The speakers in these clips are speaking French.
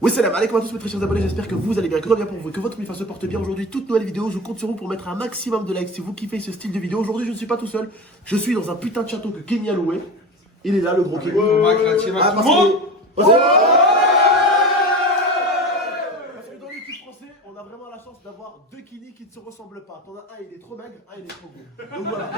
Oui, salam alaikum à tous mes très chers abonnés, j'espère que vous allez bien, que tout va bien pour vous, que votre MIFA se porte bien. Aujourd'hui, toute nouvelle vidéo, je compte sur vous pour mettre un maximum de likes si vous kiffez ce style de vidéo. Aujourd'hui, je ne suis pas tout seul, je suis dans un putain de château que Kenny a loué. Il est là, le gros Kenny. Parce que dans l'équipe française, on a vraiment la chance d'avoir deux Kenny qui ne se ressemblent pas. T'en as un, il est trop maigre, un, il est trop gros. Donc voilà.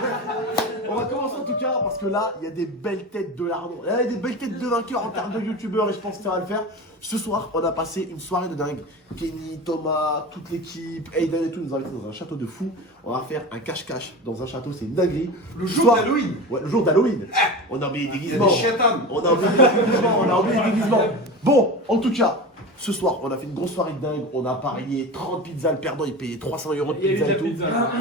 On va commencer en tout cas, parce que là, il y a des belles têtes de lardons. Il y a des belles têtes de vainqueurs en termes de youtubeurs et je pense que ça va le faire. Ce soir, on a passé une soirée de dingue. Kenny, Thomas, toute l'équipe, Aiden et tout nous ont invités dans un château de fou. On va faire un cache-cache dans un château, c'est une dinguerie. Le jour d'Halloween. Ouais, le jour d'Halloween. On a oublié les déguisements. Il y a des chétans. On a oublié les déguisements. Bon, en tout cas, ce soir, on a fait une grosse soirée de dingue. On a parié 30 pizzas. Le perdant, il payait 300 € de pizza et tout.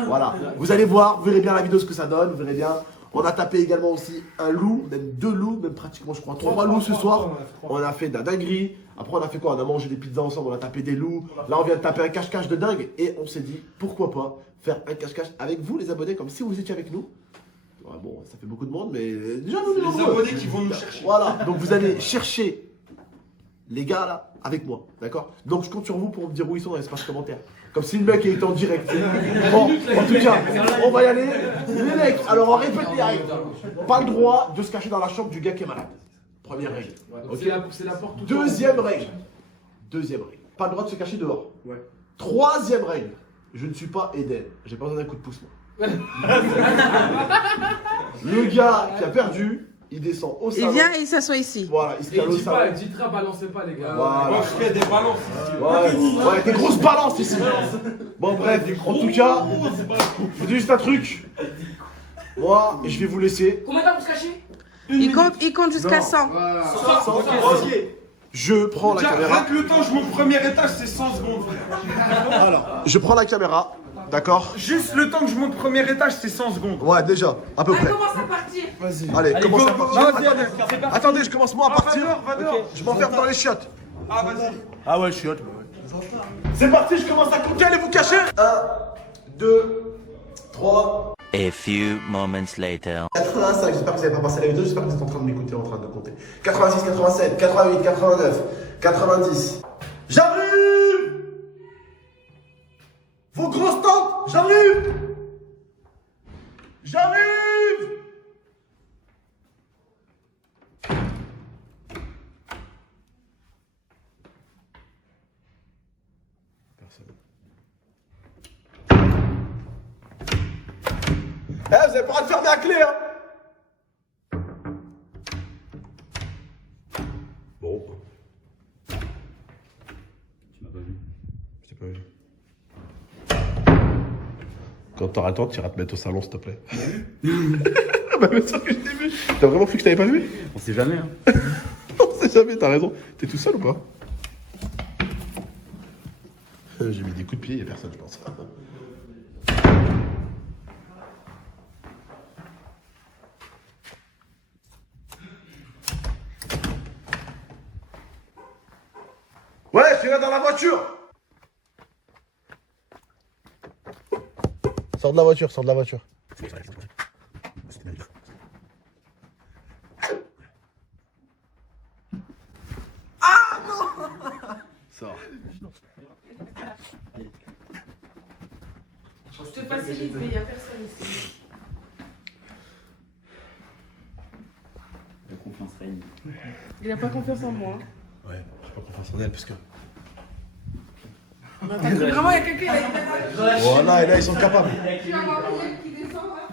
Voilà. Vous allez voir, vous verrez bien la vidéo ce que ça donne. Vous verrez bien. On a tapé également aussi un loup, même deux loups, même pratiquement, je crois, trois loups ce soir. On a fait de la dinguerie. Après, on a fait quoi? On a mangé des pizzas ensemble, on a tapé des loups. Là, on vient de taper un cache-cache de dingue. Et on s'est dit, pourquoi pas faire un cache-cache avec vous, les abonnés, comme si vous étiez avec nous. Ouais, bon, ça fait beaucoup de monde, mais déjà, nous, Les abonnés qui vont nous chercher. Voilà, donc vous allez chercher les gars là avec moi, d'accord? Donc je compte sur vous pour me dire où ils sont dans l'espace commentaire. Comme si le mec était en direct. Bon, en tout cas, on va y aller. Les mecs, alors on répète les règles. Pas le droit de se cacher dans la chambre du gars qui est malade. Première règle. Okay. C'est la porte. Deuxième règle. Pas le droit de se cacher dehors. Ouais. Troisième règle. Je ne suis pas Eden. J'ai pas besoin d'un coup de pouce, moi. Le gars qui a perdu, il descend au salon. Il vient et il s'assoit ici. Voilà, il se cale au salon. Dites-moi, balancez pas les gars. Voilà. Moi, je fais des balances ici. Ouais, des grosses balances ici. Bon, bref, en tout cas, je vous dis juste un truc. Moi, je vais vous laisser. Combien de temps pour se cacher? Il compte jusqu'à 100. Ok. Je prends la caméra. Rien que le temps, je monte au premier étage, c'est 100 secondes, frère. Alors, je prends la caméra, d'accord? Juste le temps que je monte au premier étage, c'est 100 secondes. Ouais, déjà, à peu Allez, près. commence à partir. Vas-y. Allez, commence à partir. Vas-y, allez. Attendez, je commence moi à partir. Va dehors. Je m'enferme dans les chiottes. Ah, vas-y. Ah ouais, chiottes. C'est parti, je commence à compter, allez vous cacher. 1, 2, 3. A few moments later. 85, j'espère que vous n'avez pas passé la vidéo, j'espère que vous êtes en train de m'écouter, en train de compter. 86, 87, 88, 89, 90. J'arrive! Vos grosses tentes, j'arrive! J'arrive! Personne. Eh, vous avez pas le droit de fermer la clé, hein! Bon. Tu m'as pas vu? Je t'ai pas vu. Quand t'auras le temps, tu iras te mettre au salon, s'il te plaît. Bah, bien sûr que je t'ai vu. T'as vraiment cru que je t'avais pas vu? On sait jamais hein. On sait jamais, t'as raison. T'es tout seul ou pas? J'ai mis des coups de pied, y'a personne, je pense. Ouais, je suis là dans la voiture. Sors de la voiture, sors de la voiture. Ah non. Sors. Je te facilite, mais il n'y a personne ici. La confiance règne. Il a pas confiance en moi. Ouais, j'ai pas confiance en elle parce que. Vraiment, il y a quelqu'un qui a Voilà, et là ils sont capables. Tu vas voir Yann qui descend là.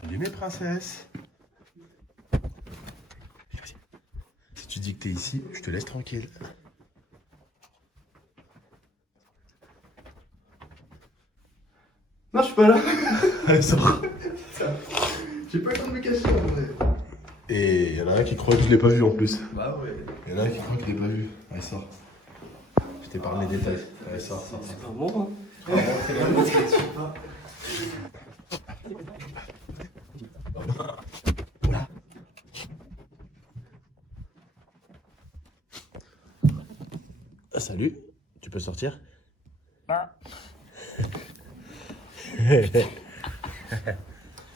Salut mes princesses. Si tu dis que t'es ici, je te laisse tranquille. Non, je suis pas là. Allez, sors. J'ai pas le temps de me cacher en vrai. Et il y en a un qui croit que je l'ai pas vu en plus. Bah ouais. Il y en a un qui croit que je l'ai pas vu. Allez, sors. Je t'épargne les détails. Allez, sors. C'est pas bon hein. Oula. Salut, tu peux sortir?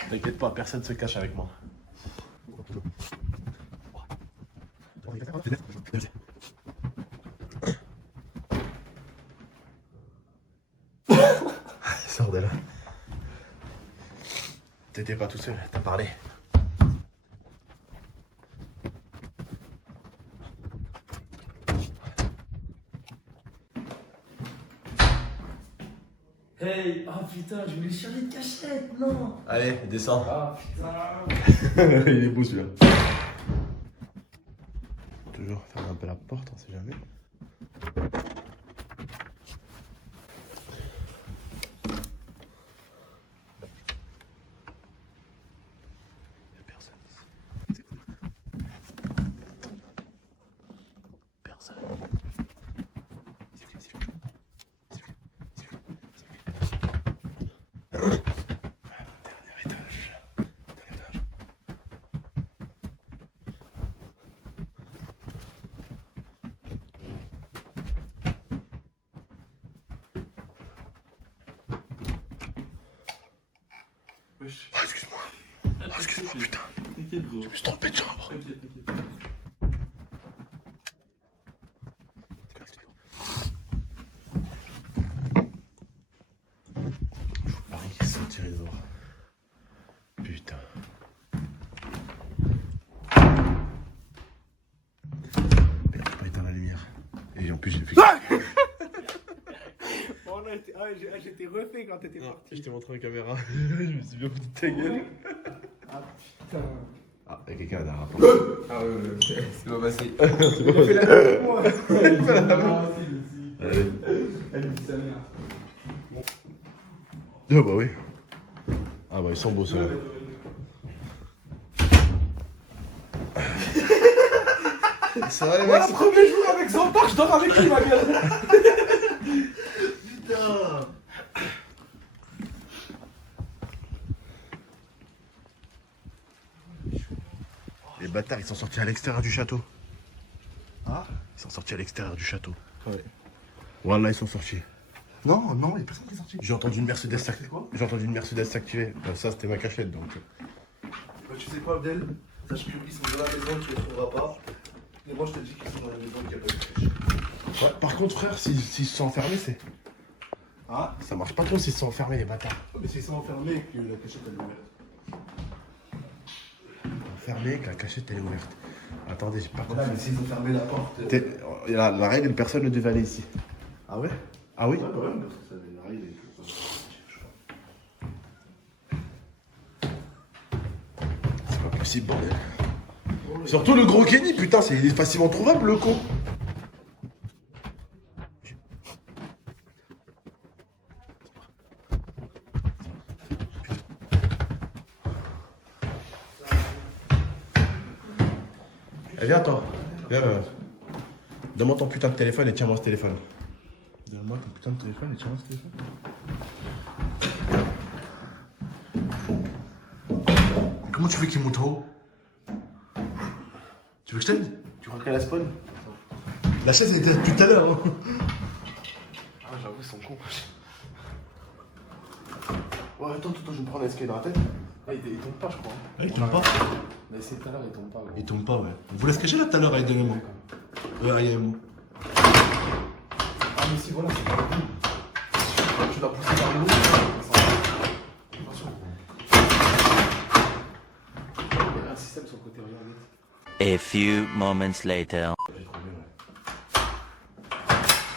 T'inquiète pas, personne se cache avec moi. Sors de là. T'étais pas tout seul, t'as parlé. Hey, oh putain, je voulais chercher une cachette, non. Allez, descends. Ah putain. Il est beau celui-là. Toujours fermer un peu la porte, on sait jamais. Il y a personne ici. Personne. Dernier étage. Wesh. Oh, excuse-moi. Oh, excuse-moi, putain. T'inquiète, gros. Je me suis trompé de chambre. T'inquiète, t'inquiète. Pareil qu'ils sont tirés dehors. Putain. Merde, j'ai pas éteint la lumière. Et en plus, j'ai fait. Bon, là, j'étais refait quand t'étais parti. Je t'ai montré en caméra. Je me suis bien foutu de ta gueule. Ah putain. Ah, il y a quelqu'un à la rapport. Ah ouais, c'est pas passé. Il a fait la même que moi. Il fait la même. Allez. Elle me dit sa mère. Ah bah oui. Ah bah ils sont beaux ceux-là. Ça va les Voilà, mecs. premier jour avec Zampar, je dors avec lui, ma gueule. Putain. Les bâtards ils sont sortis à l'extérieur du château. Ah. Ils sont sortis à l'extérieur du château. Ouais. Voilà, ils sont sortis. Non, non, il y a personne qui est sorti. J'ai entendu une Mercedes C'est s'activer. quoi? J'ai entendu une Mercedes s'activer. Ça c'était ma cachette donc. Bah, tu sais quoi, Abdel? Sache qu'ils sont dans la maison, tu les trouveras pas. Mais moi, je te dis qu'ils sont dans la maison, qu'il n'y a pas de triche. Ouais, par contre frère, s'ils se sont enfermés, c'est. Ah. Ça marche pas trop s'ils se sont enfermés les bâtards. Mais c'est ça enfermé que la cachette elle est ouverte. Enfermés, que la cachette elle est ouverte. Attendez, j'ai pas Voilà, compris. mais s'ils ont fermé la porte. La règle, personne ne devait aller ici. Ah ouais? Ah oui? Ouais, bah ouais, parce que ça avait une règle et tout. C'est pas possible, bordel. Surtout le gros Kenny, putain, il est facilement trouvable le con. Eh, viens toi. Viens. Donne-moi ton putain de téléphone et tiens-moi ce téléphone. Donne-moi ton putain de téléphone et tiens-moi ce téléphone. Comment tu veux qu'il monte en haut? Tu veux que je t'aide? Tu crois qu'elle a spawn? La chaise elle était depuis tout à l'heure. Hein. Ah, j'avoue, ils sont cons. Ouais, attends, je vais me prendre un escalier dans la tête. Ah, il tombe pas, je crois. Ah, il tombe pas? Mais c'est tout à l'heure, il tombe pas. Gros. Il tombe pas, ouais. On vous laisse cacher là tout à l'heure avec Dynamo. Avec Dynamo. Ah, mais si, voilà, c'est pas le bout. Tu l'as poussé par le haut. Attention. Il y a un système sur le côté, regardez. A few moments later.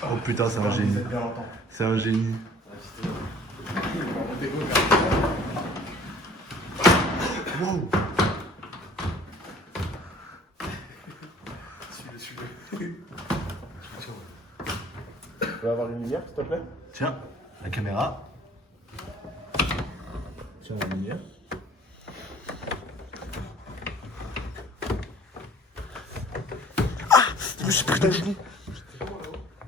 Oh putain, c'est un génie. Bien longtemps. C'est un génie. Wow. Suis-le. Tu peux avoir une lumière, s'il te plaît? Tiens, la caméra. Tiens, la lumière. Ah! Je me suis pris dans le genou.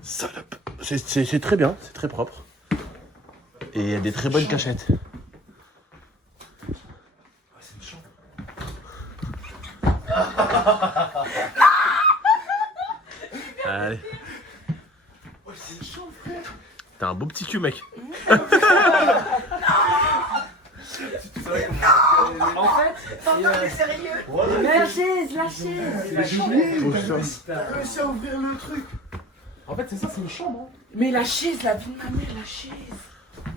Salope. C'est très bien, c'est très propre. Et il y a des très bonnes cachettes. C'est une chambre. Allez. Ouais, c'est une chambre, frère. T'as un beau petit cul, mec. En fait, la chaise, la chaise. réussi à ouvrir le truc. En fait, c'est ça, c'est une chambre. Hein. Mais la chaise, la vie de ma mère, la chaise.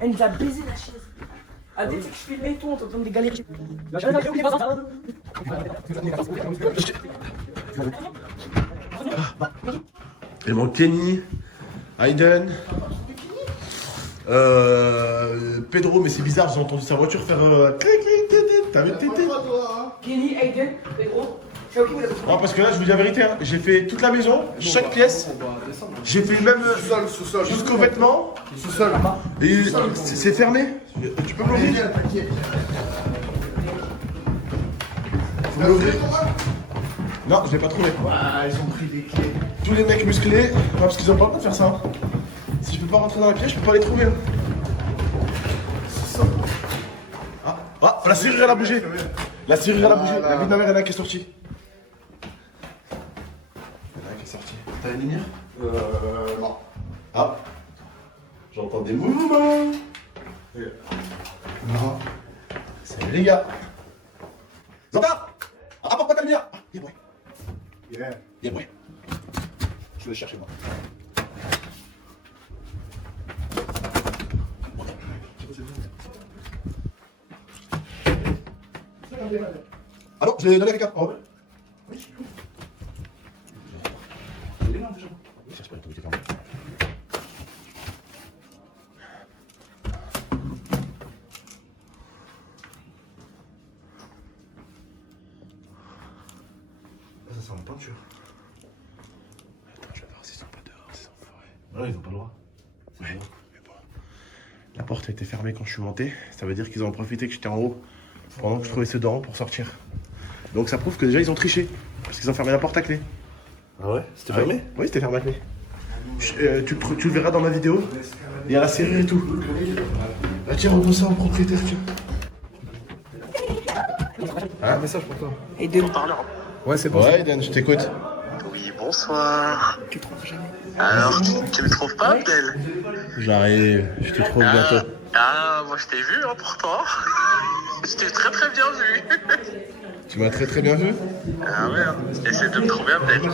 Elle nous a baisé la chaise. Ah, dès que je filmais tout, on t'entend des galères. Il manque Kenny, Hayden, Pedro, mais c'est bizarre, j'ai entendu sa voiture faire clic clic clic. T'as vu tété? Kenny, Hayden, Pedro. C'est ok, vous l'avez Non, parce que là, je vous dis la vérité, hein, j'ai fait toute la maison, chaque pièce. J'ai fait même Sous-sol. jusqu'aux vêtements. Sous-sol. Et c'est fermé. Tu peux me l'ouvrir? Faut me l'ouvrir. Non, je l'ai pas trouvé. Ah, ils ont pris des clés. Tous les mecs musclés, ouais, parce qu'ils ont pas le droit de faire ça. Hein. Si je peux pas rentrer dans la pièce, je peux pas les trouver. Hein. Ah, la serrure elle a bougé. La serrure elle a bougé. La vie de ma mère, il y en a un qui est sorti. Il y en a un qui est sorti. T'as une lumière? Non. Ah, j'entends des mouvements. Non. Salut les gars. Zanta, apporte pas ta lumière. Ah, y'a bruit. Yeah. Y'a bruit. Je vais le chercher moi. Ah non, je l'ai donné à quelqu'un. Oh. Oui. Cherche pas l'autorité fermée. Ça sent la peinture. Attends, je vais voir s'ils sont pas dehors, s'ils sont en forêt. Ouais, ils ont pas le droit. Ouais, mais bon. La porte a été fermée quand je suis monté. Ça veut dire qu'ils ont profité que j'étais en haut pendant que je trouvais ceux d'en haut pour sortir. Donc ça prouve que déjà ils ont triché. Parce qu'ils ont fermé la porte à clé. Ah ouais? C'était Ah fermé? Oui, c'était fermé à clé. Tu le verras dans ma vidéo. Il y a la serrure et tout. Ah tiens, on ça en propriétaire, tiens. Un message pour toi. Et de Ouais, c'est bon. Ouais, Eden, je t'écoute. Oui, bonsoir. Alors, tu me trouves pas, Abdel? J'arrive, je te trouve bientôt. Ah, moi je t'ai vu, hein, pourtant. Je t'ai très très bien vu. Tu m'as très très bien vu. Ah ouais, hein. Essaie de me trouver, Abdel.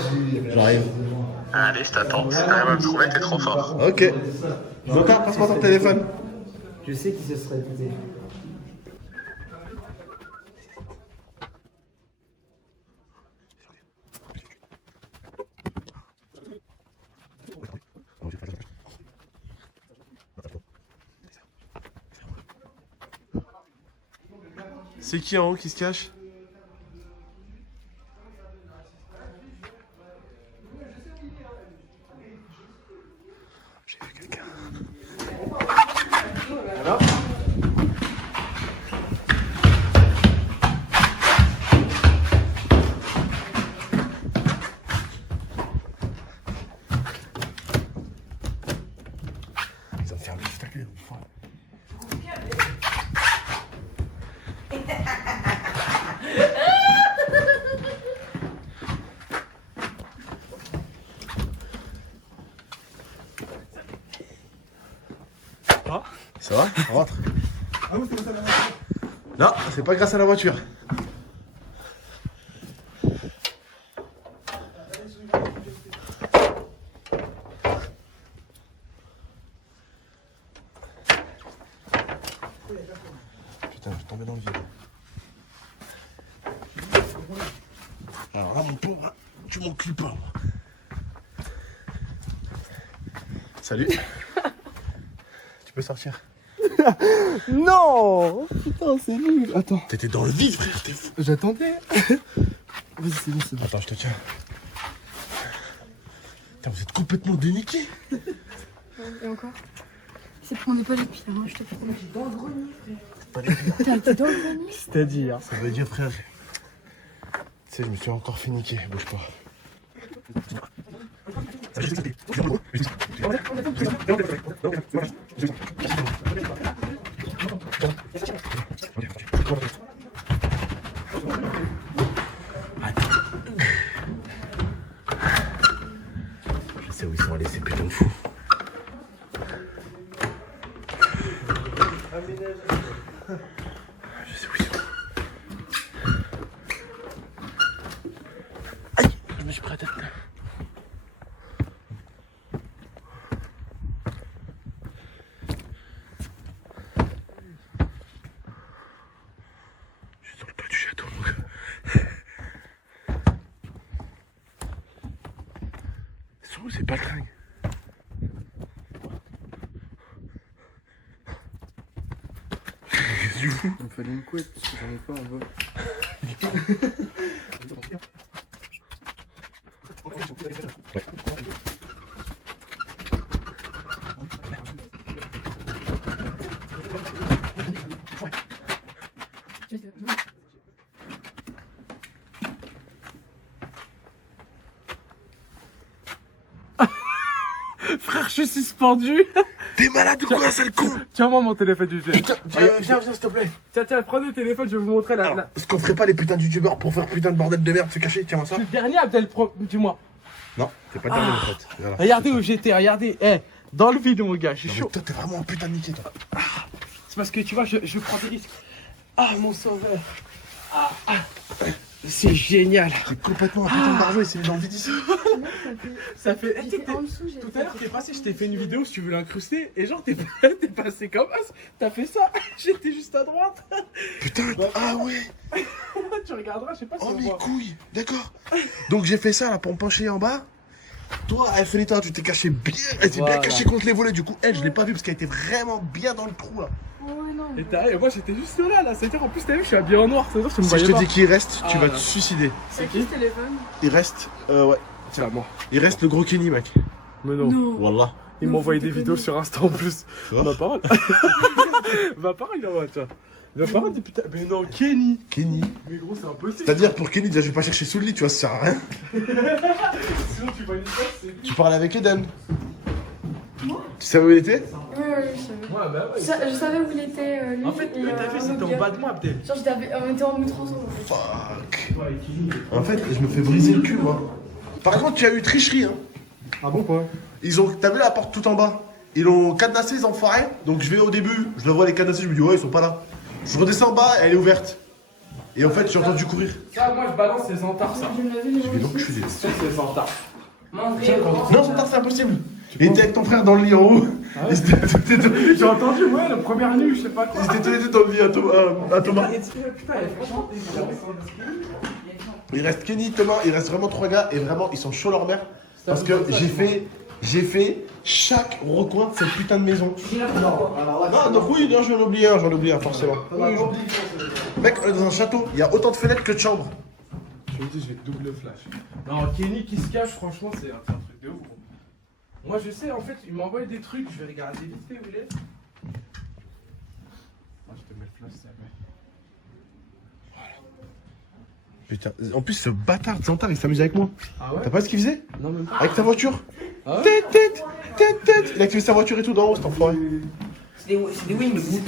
J'arrive. Allez, je t'attends. Si t'arrives à me trouver, t'es trop fort. Ok. Zanta, passe-moi ton téléphone. Je sais qui se serait douté. C'est qui en haut qui se cache? J'ai vu quelqu'un. Alors Ils ont fermé juste à clé. Ça va? Rentre. Ah oui, c'est ça la Non, c'est pas grâce à la voiture. Putain, je suis tombé dans le vide. Alors là, mon pauvre, tu m'en clips pas. Salut. Tu peux sortir. Non. Putain, c'est nul. Attends. T'étais dans le vide, frère, t'es fou. J'attendais. Vas-y, c'est bon, c'est bon. Attends, je te tiens. Putain, vous êtes complètement déniqués. Et encore? C'est qu'on n'est pas les pires, hein, je te promets. Dans le grenier, frère. T'as été dans le grenier? C'est-à-dire. Ça veut dire, frère. Tu sais, je me suis encore fait niquer, bouge pas. Je sais où ils sont allés, ces putains de fous. du coup. Il me fallait une couette parce que j'en ai pas en vol. Frère, je suis suspendu. T'es malade ou quoi, sale con? Tiens-moi mon téléphone du jeu. Putain, viens, s'il te plaît. Tiens, prenez le téléphone, je vais vous montrer la. Alors, est-ce qu'on ferait pas les putains de youtubeurs pour faire putain de bordel de merde se cacher? Tiens-moi ça. Le dernier Abdel Pro, dis-moi. Non, t'es pas le dernier, mon pote. Voilà. Regardez où j'étais, regardez. Eh, dans le vide, mon gars, je suis Non, mais chaud. toi, t'es vraiment un putain de niqué, toi. C'est parce que tu vois, je prends des risques. Ah, mon sauveur. C'est génial. C'est complètement un putain de barjo, il s'est mis dans le vide ici. Ça fait. Eh, J'étais en dessous, j'ai Tout à l'heure, t'es passé, je t'ai fait une vidéo si tu veux l'incruster. Et genre, t'es passé comme ça. T'as fait ça. J'étais juste à droite. Putain, ah ouais. Tu regarderas, je sais pas si Oh, on mes voit. couilles. D'accord. Donc, j'ai fait ça là pour me pencher en bas. Toi, elle fait l'état, tu t'es caché bien. Elle s'est Voilà. bien cachée contre les volets. Du coup, elle, je l'ai pas vue parce qu'elle était vraiment bien dans le trou là. Oh non. Et moi, j'étais juste là. C'est-à-dire, en plus, t'as vu, je suis habillé en noir. C'est-à-dire, je me Si je voyais te pas. dis qu'il reste, tu Ah, vas là. te suicider. C'est qui ce téléphone? Il reste, ouais. C'est à moi. Il reste le gros Kenny, mec. Mais non. Non. Wallah. Il Non, m'a envoyé faut des déconner. vidéos sur Insta en plus. Tu vois Ma parole. Ma parole, il envoie, tiens. Ma parole, dit putain. Mais non, Kenny. Kenny. Mais gros, c'est impossible. C'est-à-dire pour Kenny, déjà, je vais pas chercher sous le lit, tu vois, ça sert à rien. Sinon, tu vois une fois, c'est. Tu parlais avec Eden. Tu savais où il était? Ouais, je savais. Ouais, bah ouais. Je savais où il était, lui. En fait, et, t'as vu, un c'était autre en gars. bas de moi, Abdel. Genre, on était en mute ensemble. Fuck. En fait, je me fais briser le cul, moi. Par contre, tu as eu tricherie, hein. Ah bon, quoi? Ils ont, t'as vu la porte tout en bas? Ils l'ont cadenassé, ils enfoirés. Donc je vais au début, je le vois les cadenasser, je me dis ouais, ils sont pas là. Je redescends en bas, elle est ouverte. Et en fait, j'ai entendu courir. Ça, moi, je balance les entards, ça. Je me l'avais Je vais l'enculer. Ça, c'est les entards. Non, son tard, c'est impossible. Il était avec ton frère dans le lit en haut. Ah ouais. Ils étaient J'ai entendu, ouais, la première nuit, je sais pas quoi. tous les deux dans le lit à Thomas. Putain, franchement, Il reste Kenny, Thomas, il reste vraiment 3 gars et vraiment ils sont chauds leur mère. Parce que j'ai fait chaque recoin de cette putain de maison. Non, donc oui, non, j'en oublie un, forcément. Mec, on est dans un château, il y a autant de fenêtres que de chambres. Je me dis, je vais double flash. Non, Kenny qui se cache, franchement, c'est un truc de ouf. Gros. Moi, je sais, en fait, il m'a envoyé des trucs, je vais regarder vite fait où il est. Moi, je te mets le flash, ça va. Putain, en plus ce bâtard de Santard il s'amuse avec moi. Ah ouais? T'as pas ce qu'il faisait? Non, même pas. Avec ta voiture? Ah ouais? Tête. Il a activé sa voiture et tout d'en haut, cet enfoiré. C'est des wings.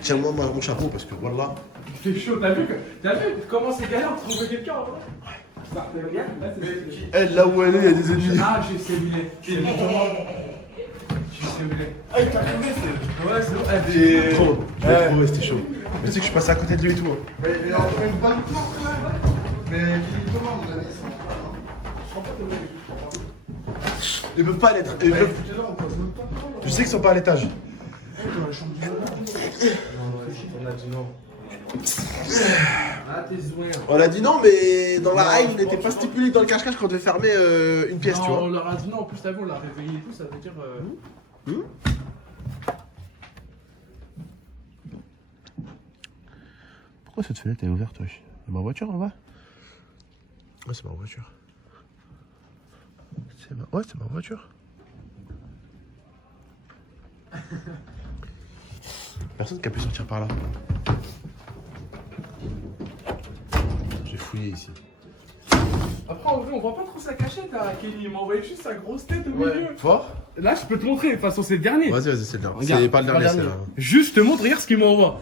Tiens-moi mon chapeau parce que voilà. C'est chaud, t'as vu comment c'est galère de trouver quelqu'un en vrai? Bah, regarde, là, c'est. Elle, là où elle est, il y a des ennemis. Ah, j'ai cellulé. J'ai cellulé. Ah, il t'a trouvé, c'est. Ouais, c'est bon. J'ai trouvé, c'était chaud. Mais tu sais que je suis passé à côté de lui et tout. Hein. Mais il est en train de balle porte là. Mais comment vous avez ça? Ils peuvent pas l'être. Je sais qu'ils sont pas à l'étage. On a dit non. Ah, t'es zoué. On a dit non, mais dans la règle, il n'était pas stipulé dans le cache-cache qu'on devait fermer une pièce, tu Non, vois. on leur a dit non, en plus, t'as vu, on l'a réveillé et tout, ça veut dire. Pourquoi cette fenêtre est ouverte, wesh? C'est ma voiture en bas? Ouais, c'est ma voiture. Ouais, c'est ma voiture. Personne qui a pu sortir par là. J'ai fouillé ici. Après, en vrai, on voit pas trop sa cachette à Kenny. Il m'a envoyé juste sa grosse tête au milieu. Fort? Là, je peux te montrer. De toute façon, c'est le dernier. Vas-y, c'est le dernier. Regarde, C'est pas le dernier, c'est là. Juste, je te montre, regarde ce qu'il m'envoie.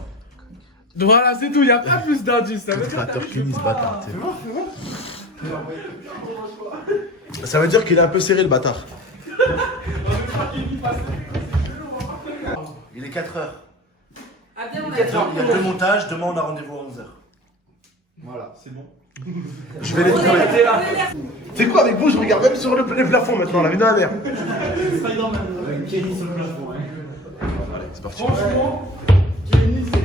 Voilà, c'est tout. Il n'y a pas plus d'indices. Ça veut dire Créateur t'as vu, Kenny, je ce vais pas- bâtard, tu sais. Fais voir, fais voir. Ça veut dire qu'il est un peu serré, le bâtard. Il est 4h. Ah bien, on a Il y a 2 montages, demain on a rendez-vous à 11h. Voilà, c'est bon. Je vais les trouver. C'est quoi avec vous? Je regarde même sur les plafonds maintenant, la vie de ma mère. Avec Kenny sur le plafond. Allez, c'est parti. Franchement, Kenny, c'est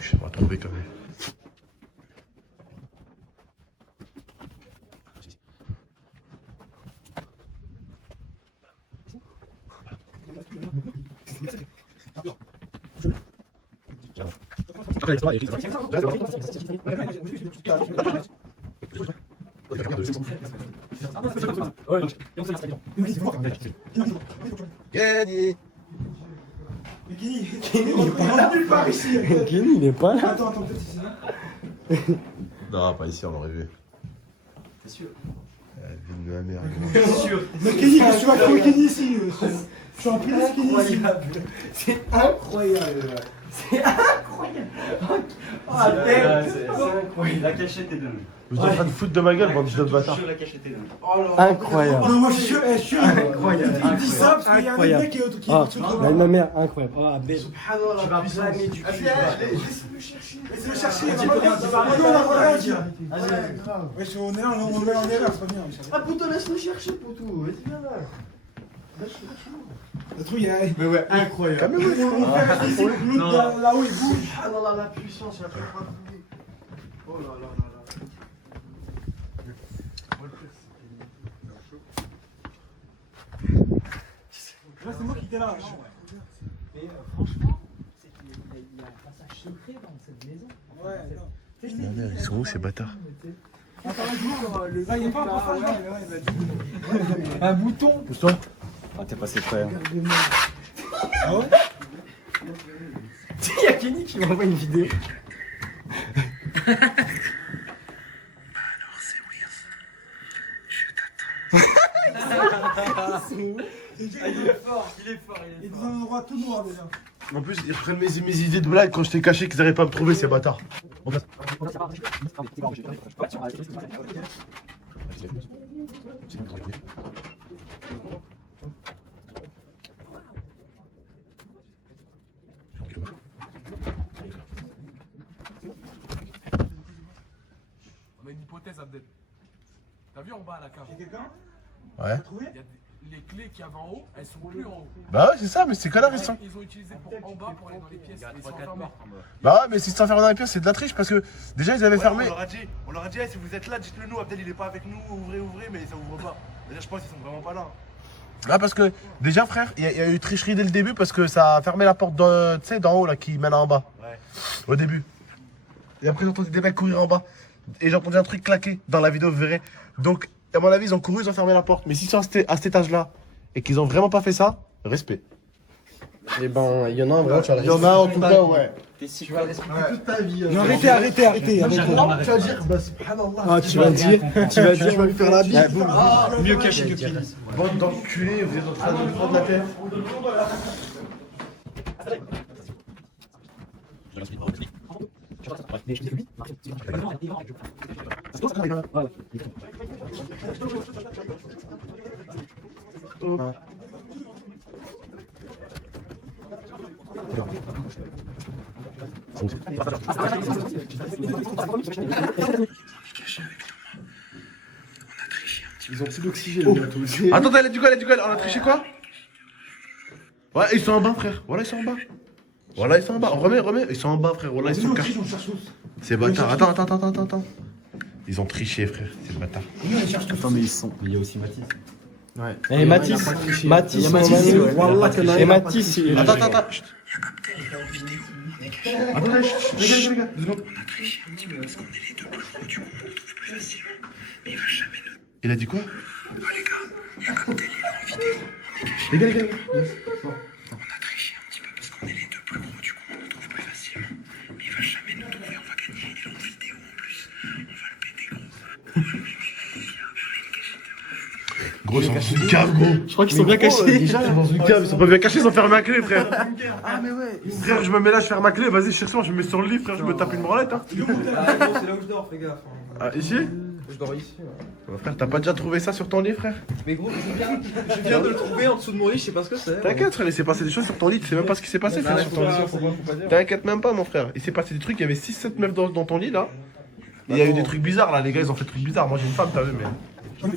Je sais pas trouver quand même. Kenny. Kenny, il est pas là. Attends, peut-être ici. Non, pas ici, on l'aurait vu. T'es sûr? Ville de la merde. T'es sûr? Mais Kenny, qu'est-ce que tu vas faire Kenny ici? Je suis en plein Kenny ici. C'est incroyable. C'est incroyable. Oh, c'est incroyable. La cachette est de nous. Vous êtes en train de foutre de ma gueule, bande de bâtards. La cachette est de nous. Incroyable. Non, moi je suis sûr, Incroyable. Il dit ça parce qu'il y a un mec qui est autre qui Ah, est la ma mère, incroyable. Ah, belle. Tu vas planer du cul. Laisse-le chercher, il va pas bien. Oh non, on va rien. Wesh, on est là, on met en erreur, c'est pas bien. Ah, Poutou, laisse-le chercher, Poutou. Vas-y, viens là. Le truc, il y a. Mais ouais, incroyable. Mon frère, ici, l'autre là-haut, il bouge. Ah là là, la puissance, la préparation. Oh là là là là. Là, c'est moi qui étais là. Mais franchement, c'est qu'il y a un passage secret dans cette maison. Ouais, Ils sont où ces bâtards? là, il n'y a pas un passage là. Un bouton. Pousse-toi. Ah, t'es passé près. Ah ouais? Il y a Kenny qui m'envoie une vidéo. Il est fort. Il est dans un endroit tout noir déjà. En plus, ils reprennent mes idées de blague quand je t'ai caché qu'ils n'arrivaient pas à me trouver, ces bâtards. On a une hypothèse, Abdel. T'as vu en bas à la cave? Quelqu'un? Ouais. Il y a les clés qu'il y avait en haut, elles sont plus en haut. Bah ouais, c'est ça, mais c'est quoi la question? Ils ont utilisé pour en bas pour aller dans les pièces. Ils sont fermés. Bah ouais, mais si c'est enfermé dans les pièces, c'est de la triche parce que déjà ils avaient fermé. On leur a dit, hey, si vous êtes là, dites-le nous. Abdel, il est pas avec nous. Ouvrez, mais ça ouvre pas. D'ailleurs, je pense qu'ils sont vraiment pas là. Là, parce que déjà, frère, il y a eu tricherie dès le début parce que ça a fermé la porte tu sais, d'en haut là qui mène en bas. Ouais. Au début. Et après, j'ai entendu des mecs courir en bas. Et j'ai entendu un truc claquer dans la vidéo, vous verrez. Donc, à mon avis, ils ont couru, ils ont fermé la porte. Mais si c'est à cet étage-là et qu'ils ont vraiment pas fait ça, respect. Eh ben, il y en a un vrai. Il y en a en tout cas, ouais. Tu vas le respecter toute ta vie. Non, arrêtez. Tu vas dire, bah, subhanallah. Ah, tu vas dire. Tu vas lui faire la bise. Mieux caché que pire. Bande d'enculés, vous êtes en train de me prendre la terre. Ils ont plus d'oxygène. Attends, elle a dit quoi, on a triché quoi? Ouais, ils sont en bas, frère. Voilà, ils sont en bas. Voilà, ils sont en bas. Remets. Ils sont en bas, frère. Voilà, ils sont cachés. C'est bâtard. Attends. Ils ont triché, frère. C'est bâtard. Attends, mais ils sont. Il y a aussi Mathis. Ouais. Et Mathis, et Mathis, il est Attends. Chut. Attends, les gars. Il a dit quoi? Les gars. On a triché un petit peu parce qu'on est les deux plus gros, du coup on le trouve plus facilement. Mais il va jamais nous trouver, on va gagner. Il est en vidéo en plus. On va le péter, gros. Gros, ils sont dans une cave, gros. Je crois qu'ils sont bien cachés. Déjà, ils sont dans une cave. Ils sont pas bien cachés, ils ont fermé ma clé, frère. Ah, mais ouais. Frère, je me mets là, je ferme ma clé. Vas-y, cherche-moi, je me mets sur le lit, frère. Je me tape une branlette. Hein. C'est là où je dors, fais gaffe. Ah, ici? Je dors ici. Bah, frère, t'as pas déjà trouvé ça sur ton lit, frère? Mais gros, je viens de le trouver en dessous de mon lit, je sais pas ce que c'est. T'inquiète, frère, il s'est passé des choses sur ton lit. Tu sais même pas ce qui s'est passé, frère, sur ton lit. T'inquiète même pas, mon frère. Il s'est passé des trucs. Il y avait 6-7 meufs dans ton lit, là. Il y a eu des trucs bizarres, là. Les gars, ils ont fait des trucs bizarres. Moi, j'ai une femme, t'as vu, mais. Je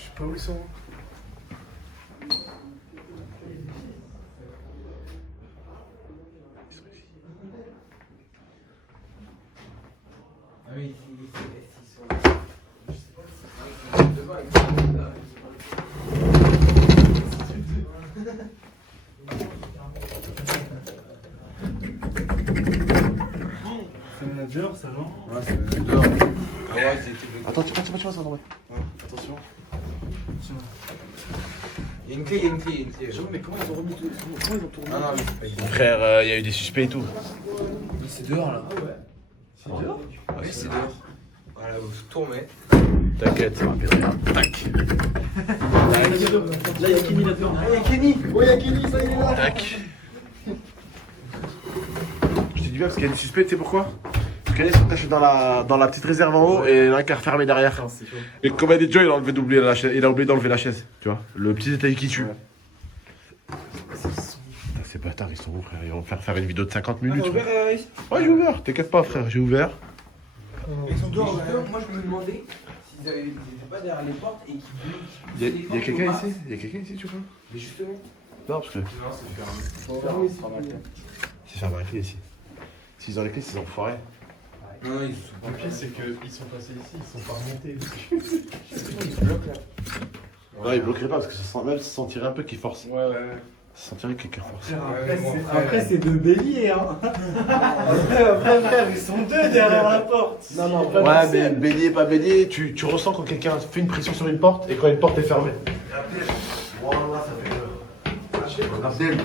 sais pas où ils sont. dehors, ça, non? Ouais, c'est dehors. Attends, tu vois ça, non? Attention. Il y a une clé, il y a une clé. Mais comment ils ont remis tout? Comment ils ont tourné? Ah non, mais c'est pas Frère, il y a eu des suspects et tout. Mais c'est dehors là. Ah ouais. C'est dehors? Oui, c'est dehors. Voilà, vous tournez. T'inquiète, ça m'appelle rien. Tac. Là, il y a Kenny là-dedans. Il y a Kenny! Oui, il y a Kenny, ça y est là! Tac. Je t'ai dit bien parce qu'il y a des suspects, tu sais pourquoi? Parce qu'ils sont cachés dans la petite réserve en haut et l'un qui est refermé derrière. Et comme il y a des gens, il a oublié d'enlever la chaise, tu vois. Le petit détail qui tue. Ces bâtards, ils sont où, frère? Ils vont faire une vidéo de 50 minutes. Ouais, j'ai ouvert, t'inquiète pas, frère, j'ai ouvert. Ils sont dehors, Moi, je me demandais s'ils étaient pas derrière les portes et qu'ils. Il y a quelqu'un ici? Il y a quelqu'un ici, tu vois? Mais justement. Non, parce que. Non, c'est fermé. C'est fermé la clé ici. S'ils ont les clés, c'est des enfoirés. Non, ils sont pas. Le pire, c'est qu'ils sont passés ici, ils sont pas remontés. Non, ils bloqueraient pas parce que ça sent, même ça sentirait un peu qu'ils forcent. Ouais. Ça sentirait que quelqu'un force. Après, c'est deux béliers, hein. Après, frère, ils sont deux derrière la porte. Non, Ouais, mais bélier, pas bélier, tu ressens quand quelqu'un fait une pression sur une porte et quand une porte est fermée. Voilà, ça fait peur. Abdel,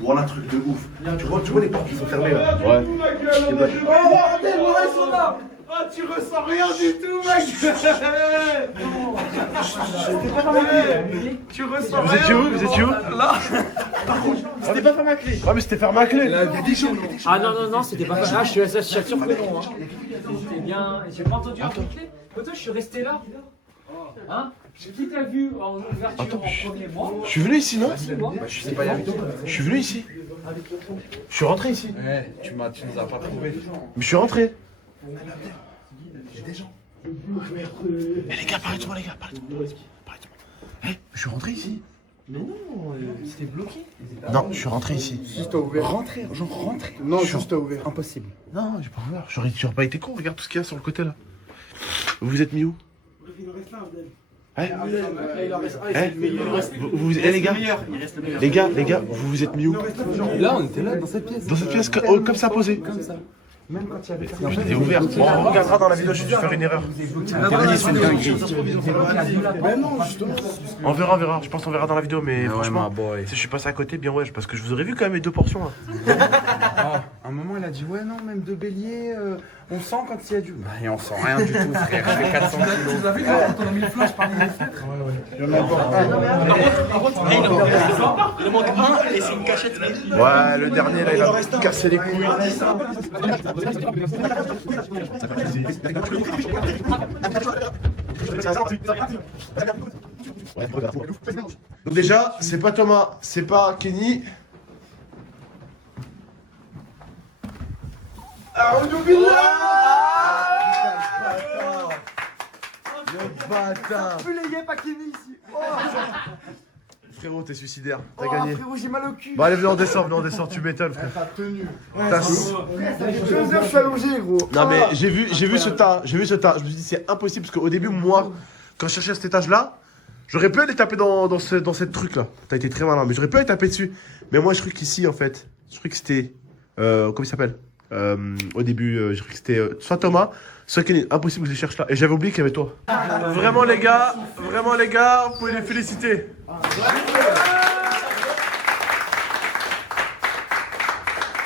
voilà un truc de ouf. Tu vois les portes qui sont fermées là? Ouais. Abdel, voilà, ils sont là! Ah, tu ressens rien du tout, mec. Tu ressens Vous rien. étiez où? Vous étiez où? Là. C'était pas fermé à clé! Ouais, mais c'était fermé à clé. Il y a des gens, Ah non, c'était pas ça. Ah, je suis sûr que non. C'était bien. J'ai pas entendu un clé. Toi, je suis resté là. Hein? Qui t'a vu en ouverture en premier mois? Je suis venu ici, non? Moi. Je sais pas, je suis venu ici. Je suis rentré ici. Ouais, tu nous as pas trouvé. Mais je suis rentré. il y a des gens. Eh les gars, parlez de moi, les gars, parlez de moi. Eh, je suis rentré ici. C'était bloqué. Non, je suis rentré ici. Juste à ouvert. Rentrer. Non, juste à ouvert. Impossible. Non, j'ai pas ouvert. J'aurais pas été con, regarde tout ce qu'il y a sur le côté là. Vous vous êtes mis où? Les gars, vous vous êtes mis où? Là, on était là, dans cette pièce. Dans cette pièce, comme ça posé. Comme ça. Même quand il y avait. Non, j'étais ouvert. Bon, on regardera dans la vidéo, je vais faire une erreur. Non, justement. On verra. Je pense qu'on verra dans la vidéo, mais franchement, si je suis passé à côté, bien ouais, parce que je vous aurais vu quand même les deux portions là. À un moment, il a dit ouais, non, même deux béliers, on sent quand il y a du. Bah, et on sent rien du tout, frère. Je fais 400 kilos. Vous avez vu quand on a mis le flash par les fenêtres? Il y en a encore un. Il manque un et c'est une cachette. Ouais, le dernier là, il va me casser les couilles. Donc déjà, c'est pas Thomas, c'est pas Kenny. Le bâtard. Pas Kenny ici. Frérot, t'es suicidaire, t'as Oh, gagné. frérot, j'ai mal au cul. Bon allez, venez, on descend, tu m'étonnes frère. Je suis allongé, gros. Non mais j'ai vu ce tas, je me suis dit c'est impossible parce qu'au début moi, quand je cherchais cet étage là, j'aurais pu aller taper dans cette truc là. T'as été très malin, mais j'aurais pu aller taper dessus. Mais moi je crois qu'ici en fait, je crois que c'était, comment il s'appelle au début, je crois que c'était soit Thomas, soit Kenny. Impossible que je les cherche là. Et j'avais oublié qu'il y avait toi. Vraiment les gars, vous pouvez les féliciter.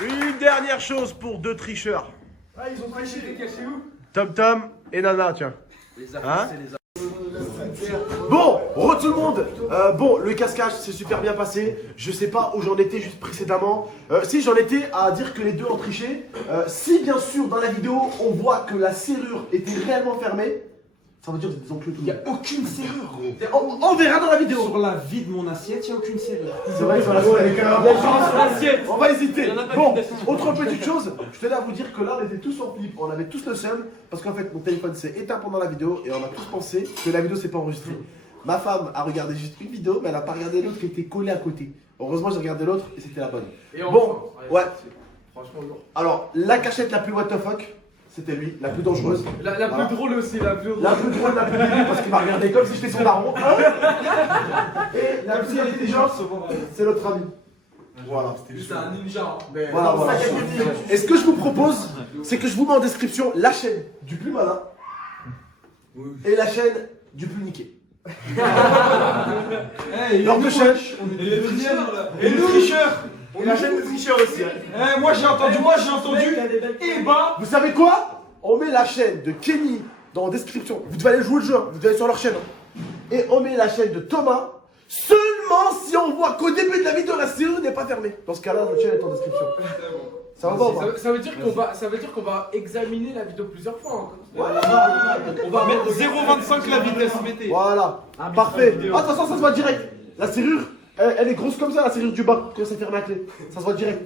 Une dernière chose pour deux tricheurs. Ah, ils ont triché, les cachés où? Tom et Nana, tiens. Hein? Bon, tout le monde. Bon, le casse-cache s'est super bien passé. Je sais pas où j'en étais juste précédemment. Si j'en étais à dire que les deux ont triché. Si bien sûr dans la vidéo on voit que la serrure était réellement fermée, ça veut dire que vous enclus tout le monde. Il n'y a aucune serrure, gros. On verra dans la vidéo. Sur la vie de mon assiette, il n'y a aucune serrure. C'est vrai, sur l'assiette. On va hésiter. Bon, autre petite chose, je tenais à vous dire que là on était tous en flip, on avait tous le seum parce qu'en fait mon téléphone s'est éteint pendant la vidéo et on a tous pensé que la vidéo s'est pas enregistrée. Ma femme a regardé juste une vidéo, mais elle a pas regardé l'autre qui était collée à côté. Heureusement j'ai regardé l'autre et c'était la bonne. Bon, ouais. Alors la cachette la plus what the fuck, c'était lui, la plus dangereuse. La plus drôle aussi, la plus drôle. La plus drôle, la plus débile parce qu'il m'a regardé comme si j'étais son daron. Et la plus intelligente, c'est notre ami. Voilà. C'est un ninja. Voilà, voilà. Et ce que je vous propose, c'est que je vous mets en description la chaîne du plus malin et la chaîne du plus niqué. Leurs deux chaînes. Et les tricheurs là. Et nous tricheurs. Et la chaîne des tricheurs aussi. Moi j'ai entendu. Et bah. Vous savez quoi? On met la chaîne de Kenny dans la description. Vous devez aller jouer le jeu, vous devez aller sur leur chaîne. Et on met la chaîne de Thomas seulement si on voit qu'au début de la vidéo, la serrure n'est pas fermée. Dans ce cas-là, notre chaîne est en description. Ça va ou pas? Ça veut dire qu'on va examiner la vidéo plusieurs fois. Voilà. On va mettre 0,25 la vitesse, mettez. Voilà. Parfait. Attention, ça se voit direct. La serrure, elle est grosse comme ça, la serrure du bas, quand c'est fermé à clé. Ça se voit direct.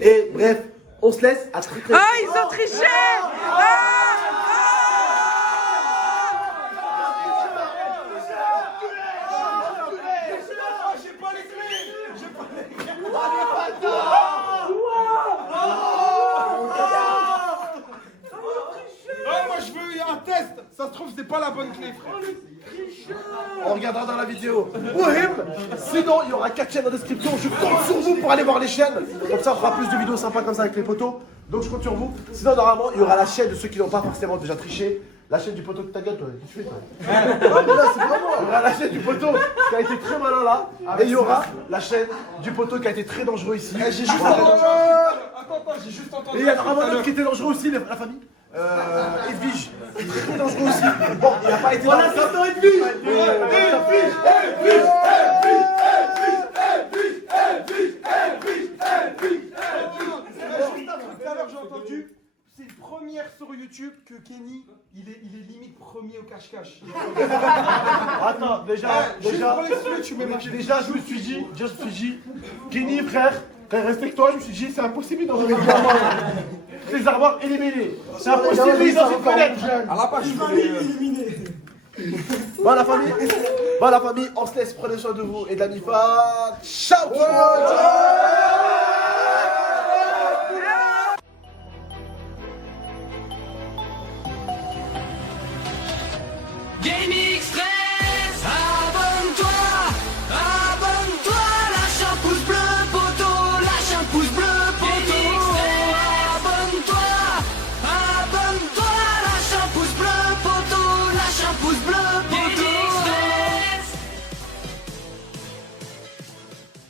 Et bref, on se laisse à très très. Ah, ils ont triché. Moi je veux un test. Ça se trouve c'est pas la bonne clé, frère. On regardera dans la vidéo. Wouhim. Sinon, il y aura 4 chaînes en description. Je compte sur vous pour aller voir les chaînes. Comme ça, on fera plus de vidéos sympas comme ça avec les potos. Donc, je compte sur vous. Sinon, normalement, il y aura la chaîne de ceux qui n'ont pas forcément déjà triché. La chaîne du poteau de ta gueule, toi. Qu'est-ce que tu fais, toi? Non, mais là, c'est vraiment. Il y aura la chaîne du poteau qui a été très malin là. Et il y aura la chaîne du poteau qui a été très dangereux ici. J'ai juste Voilà. Attends, j'ai juste entendu. Et il y a vraiment un autre qui était dangereux aussi, la famille. Edwige, il est très dangereux aussi. Bon, il n'a pas été. Voilà, c'est un Edwige. Tout à l'heure j'ai entendu, c'est une première sur YouTube que Kenny, il est limite premier au cache-cache. Attends, déjà, je me suis dit, Kenny, frère, respecte-toi, je me suis dit, c'est impossible dans un médicament. Les armoires éliminés. C'est impossible, ils ont une fenêtre. À la page, je vais éliminer. Bon la famille, on se laisse, prenez soin de vous et de la Mifa. Ciao.